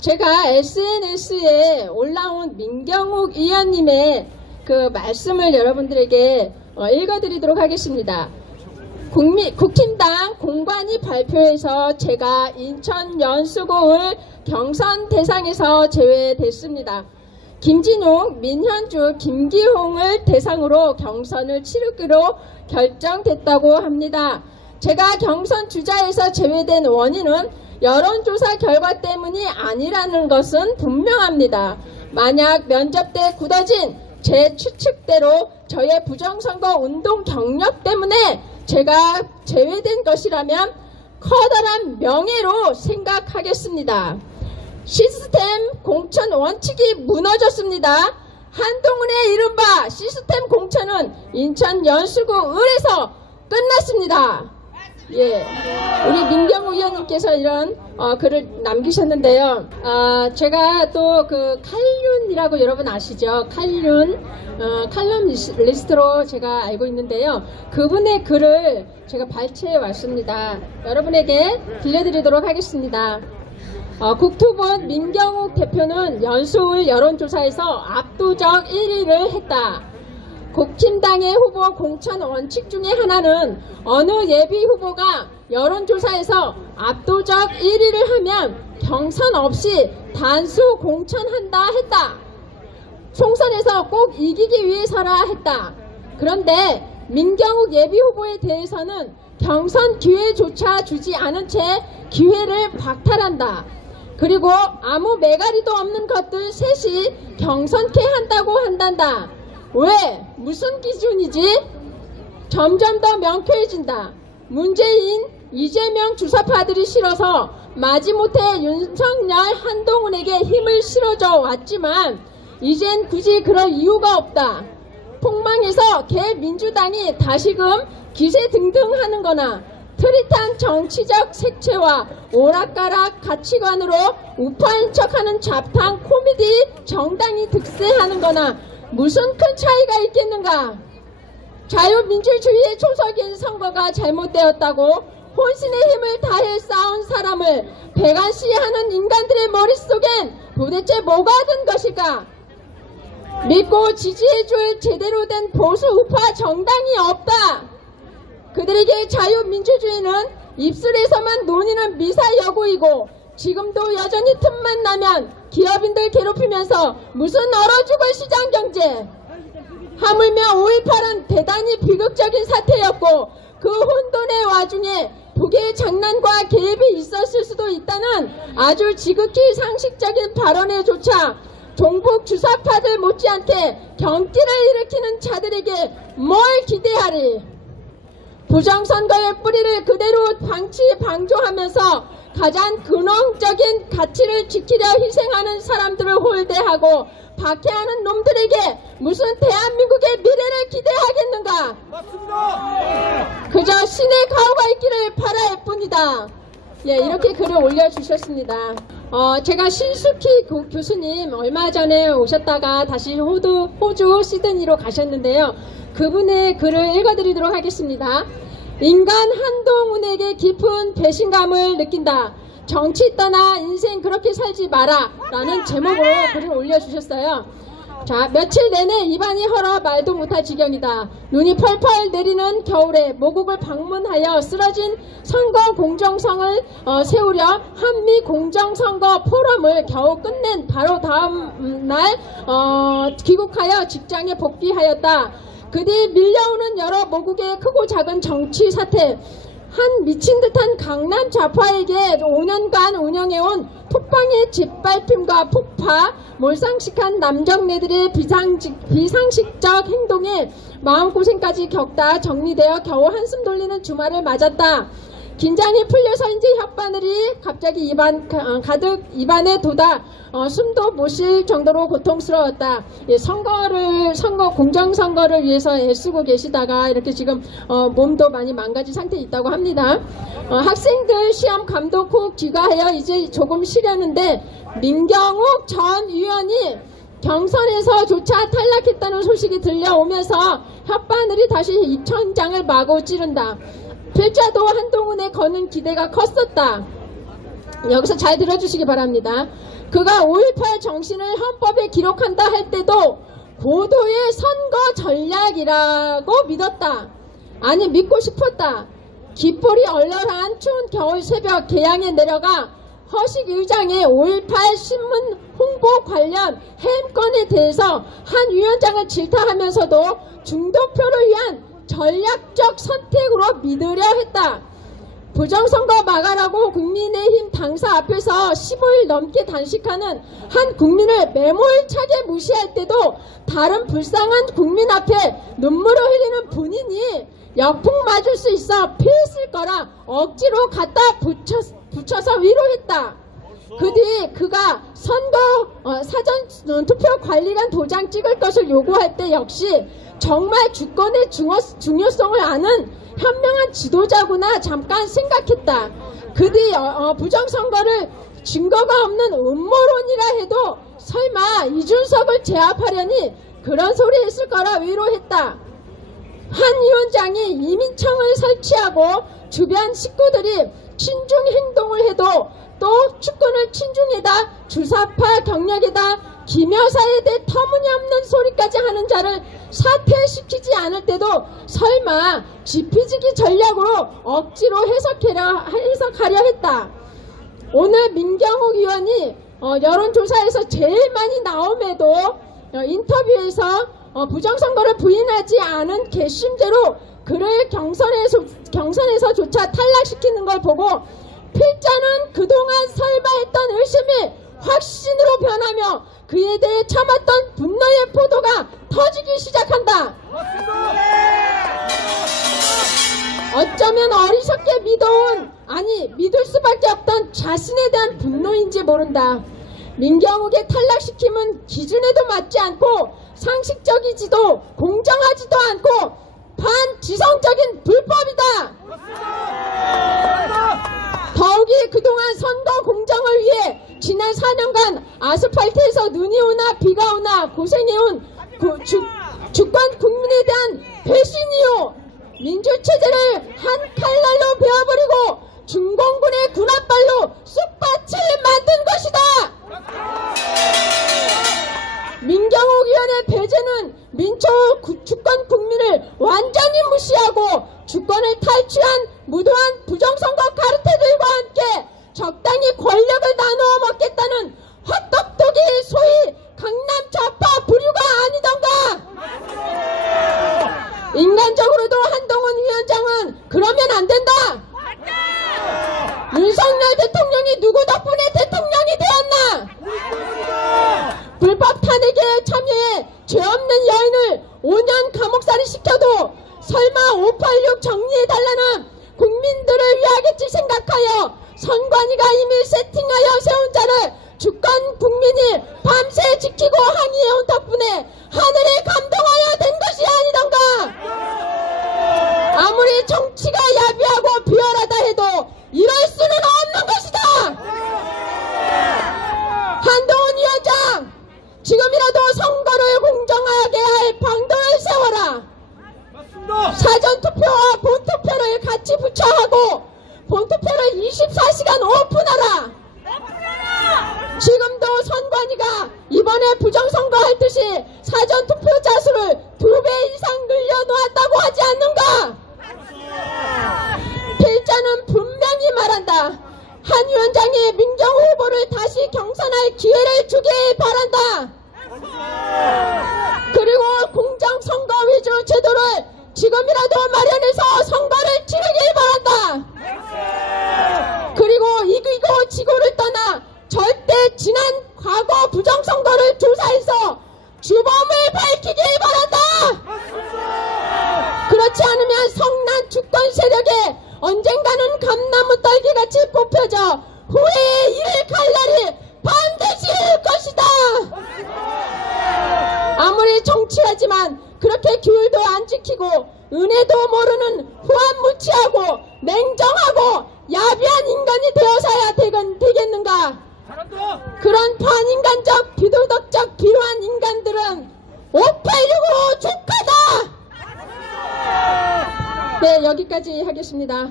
제가 SNS에 올라온 민경욱 의원님의 그 말씀을 여러분들에게 읽어드리도록 하겠습니다. 국힘당 공관위 발표에서 제가 인천 연수구을 경선 대상에서 제외됐습니다. 김진욱, 민현주, 김기홍을 대상으로 경선을 치르기로 결정됐다고 합니다. 제가 경선 주자에서 제외된 원인은 여론조사 결과 때문이 아니라는 것은 분명합니다. 만약 면접 때 굳어진 제 추측대로 저의 부정선거 운동 경력 때문에 제가 제외된 것이라면 커다란 명예로 생각하겠습니다. 시스템 공천 원칙이 무너졌습니다. 한동훈의 이른바 시스템 공천은 인천 연수구 을에서 끝났습니다. 예, 우리 민경욱 의원님께서 이런 글을 남기셨는데요. 제가 또 그 칼륜이라고 여러분 아시죠? 칼럼리스트로 제가 알고 있는데요. 그분의 글을 제가 발췌해 왔습니다. 여러분에게 들려드리도록 하겠습니다. 국토본 민경욱 대표는 연수울 여론조사에서 압도적 1위를 했다. 국힘당의 후보 공천 원칙 중에 하나는 어느 예비 후보가 여론조사에서 압도적 1위를 하면 경선 없이 단수 공천한다 했다. 총선에서 꼭 이기기 위해서라 했다. 그런데 민경욱 예비 후보에 대해서는 경선 기회조차 주지 않은 채 기회를 박탈한다. 그리고 아무 매가리도 없는 것들 셋이 경선케 한다고 한단다. 왜? 무슨 기준이지? 점점 더 명쾌해진다. 문재인, 이재명 주사파들이 싫어서 마지못해 윤석열, 한동훈에게 힘을 실어줘 왔지만 이젠 굳이 그럴 이유가 없다. 폭망해서 개민주당이 다시금 기세등등하는 거나 트릿한 정치적 색채와 오락가락 가치관으로 우파인 척하는 잡탕 코미디 정당이 득세하는 거나 무슨 큰 차이가 있겠는가? 자유민주주의의 초석인 선거가 잘못되었다고 혼신의 힘을 다해 싸운 사람을 배관시하는 인간들의 머릿속엔 도대체 뭐가 든 것일까? 믿고 지지해줄 제대로 된 보수 우파 정당이 없다. 그들에게 자유민주주의는 입술에서만 논의는 미사여구이고 지금도 여전히 틈만 나면 기업인들 괴롭히면서 무슨 얼어 죽을 시장경제. 하물며 5.18은 대단히 비극적인 사태였고 그 혼돈의 와중에 북의 장난과 개입이 있었을 수도 있다는 아주 지극히 상식적인 발언에조차 종북 주사파들 못지않게 경기를 일으키는 자들에게 뭘 기대하리. 부정선거의 뿌리를 그대로 방치방조하면서 가장 근원적인 가치를 지키려 희생하는 사람들을 홀대하고 박해하는 놈들에게 무슨 대한민국의 미래를 기대하겠는가? 맞습니다. 그저 신의 가호가 있기를 바랄 뿐이다. 예, 이렇게 글을 올려주셨습니다. 제가 신숙희 교수님 얼마 전에 오셨다가 다시 호주 시드니로 가셨는데요. 그분의 글을 읽어드리도록 하겠습니다. 인간 한동훈에게 깊은 배신감을 느낀다. 정치 떠나 인생 그렇게 살지 마라 라는 제목으로 글을 올려주셨어요. 자, 며칠 내내 입안이 헐어 말도 못할 지경이다. 눈이 펄펄 내리는 겨울에 모국을 방문하여 쓰러진 선거 공정성을 세우려 한미 공정선거 포럼을 겨우 끝낸 바로 다음 날 귀국하여 직장에 복귀하였다. 그 뒤 밀려오는 여러 모국의 크고 작은 정치 사태, 한 미친 듯한 강남 좌파에게 5년간 운영해온 톡방의 짓밟힘과 폭파, 몰상식한 남정네들의 비상식적 행동에 마음고생까지 겪다 정리되어 겨우 한숨 돌리는 주말을 맞았다. 긴장이 풀려서인지 혓바늘이 갑자기 가득 입안에 돋아 숨도 못 쉴 정도로 고통스러웠다. 예, 공정선거를 위해서 애쓰고 계시다가 이렇게 지금 몸도 많이 망가진 상태에 있다고 합니다. 학생들 시험 감독 후 귀가하여 이제 조금 쉬려는데 민경욱 전 의원이 경선에서조차 탈락했다는 소식이 들려오면서 혓바늘이 다시 입천장을 마구 찌른다. 필자도 한동훈에 거는 기대가 컸었다. 여기서 잘 들어주시기 바랍니다. 그가 5.18 정신을 헌법에 기록한다 할 때도 고도의 선거 전략이라고 믿었다. 아니 믿고 싶었다. 깃볼이 얼얼한 추운 겨울 새벽 개항에 내려가 허식 의장의 5.18 신문 홍보 관련 해임건에 대해서 한 위원장을 질타하면서도 중도표를 위한 전략적 선택으로 믿으려 했다. 부정선거 막아라고 국민의힘 당사 앞에서 15일 넘게 단식하는 한 국민을 매몰차게 무시할 때도 다른 불쌍한 국민 앞에 눈물을 흘리는 본인이 역풍 맞을 수 있어 피했을 거라 억지로 갖다 붙여서 위로했다. 그 뒤 그가 선거 사전 투표 관리관 도장 찍을 것을 요구할 때 역시 정말 주권의 중요성을 아는 현명한 지도자구나 잠깐 생각했다. 그 뒤 부정선거를 증거가 없는 음모론이라 해도 설마 이준석을 제압하려니 그런 소리 했을 거라 위로했다. 한 위원장이 이민청을 설치하고 주변 식구들이 친중 행동을 해도 또 축구를 친중에다 주사파 경력에다 김 여사에 대해 터무니없는 소리까지 하는 자를 사퇴시키지 않을 때도 설마 지피지기 전략으로 억지로 해석하려 했다. 오늘 민경욱 의원이 여론조사에서 제일 많이 나옴에도 인터뷰에서 부정선거를 부인하지 않은 괘씸죄로 그를 경선에서조차 탈락시키는 걸 보고 필자는 그동안 설마 했던 의심이 확신으로 변하며 그에 대해 참았던 분노의 포도가 터지기 시작한다. 어쩌면 어리석게 믿을 수밖에 없던 자신에 대한 분노인지 모른다. 민경욱의 탈락시킴은 기준에도 맞지 않고 상식적이지도 공정하지도 않고 반지성적인 불법이다. 더욱이 그동안 선거 공정을 위해 지난 4년간 아스팔트에서 눈이 오나 비가 오나 고생해온 주권 국민에 대한 배신이요 민주체제를 한 칼날로 베어버리고 중공군의 군합발로 쑥밭을 만든 것이다. 민경욱 의원의 배제는 민초 주권 국민을 완전히 무시하고 주권을 탈취한 무도한 부정선거 카르텔들과 함께 적당히 권력을 나누어 먹겠다는 헛똑똑이 소위 강남 좌파 부류가 아니던가. 인간적으로도 한동훈 위원장은 그러면 안 된다. 윤석열 대통령이 누구 덕분에 대통령이 되었나? 불법 탄핵에 참여해 죄 없는 여인을 5년 감옥살이 시켜도 설마 586 정리해달라는 국민들을 위하겠지 생각하여 선관위가 이미 세팅하여 세운 자를 주권 국민이 밤새 지키고 항의해온 덕분에 하늘이 감동하여 된 것이 아니던가. 아무리 정치가 야비하고 비열하다 해도 이럴 수는 없는 것이다. 한동훈 위원장, 지금이라도 선거를 공정하게 할 방도를 세워라. 사전투표와 본투표를 같이 붙여하고 본투표를 24시간 오픈하라. 지금도 선관위가 이번에 부정선거 할 듯이 사전투표자 수를 2배 이상 늘려놓았다고 하지 않는가? 필자는 분명히 말한다. 한 위원장이 민경욱 후보를 다시 경선할 기회를 주길 바란다. 그리고 공정선거 위주 제도를 지금이라도 마련해서 선거를 치르길 바란다. 그리고 이기고 지고를 떠나 절대 지난 과거 부정선거를 조사해서 주범을 밝히길 바란다. 그렇지 않으면 성난 주권 세력에 언젠가는 감나무 떨기같이 뽑혀져 후회의 이를 갈 날이 반드시 올 것이다. 아무리 정치하지만 그렇게 규율도 안 지키고 은혜도 모르는 후한무치하고 냉정하고 야비한 인간이 되어서야 되겠는가? 그런 반인간적 비도덕적 비루한 인간들은 586으로 족하다. 네, 여기까지 하겠습니다.